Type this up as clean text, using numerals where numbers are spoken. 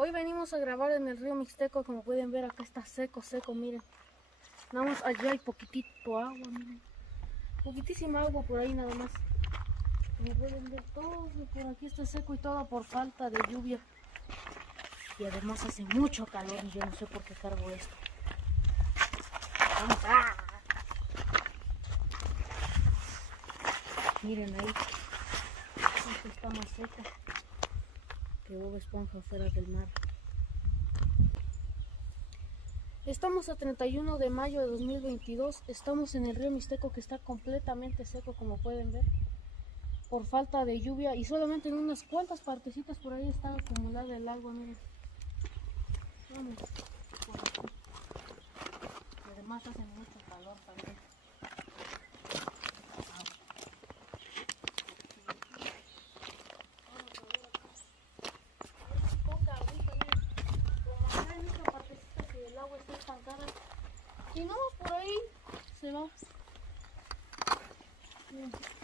Hoy venimos a grabar en el río Mixteco. Como pueden ver, acá está seco, miren. Nada más allá hay poquitito agua, miren. Poquitísima agua por ahí nada más. Como pueden ver, todo por aquí está seco y todo por falta de lluvia. Y además hace mucho calor y yo no sé por qué cargo esto. Vamos a... Miren ahí. Esto está más seca que Bob Esponja fuera del mar. Estamos a 31 de mayo de 2022. Estamos en el río Mixteco, que está completamente seco, como pueden ver, por falta de lluvia, y solamente en unas cuantas partecitas por ahí está acumulada el agua. Miren. Vamos por aquí. Además hace mucho calor también. El agua está estancada y no, por ahí se va. Miren.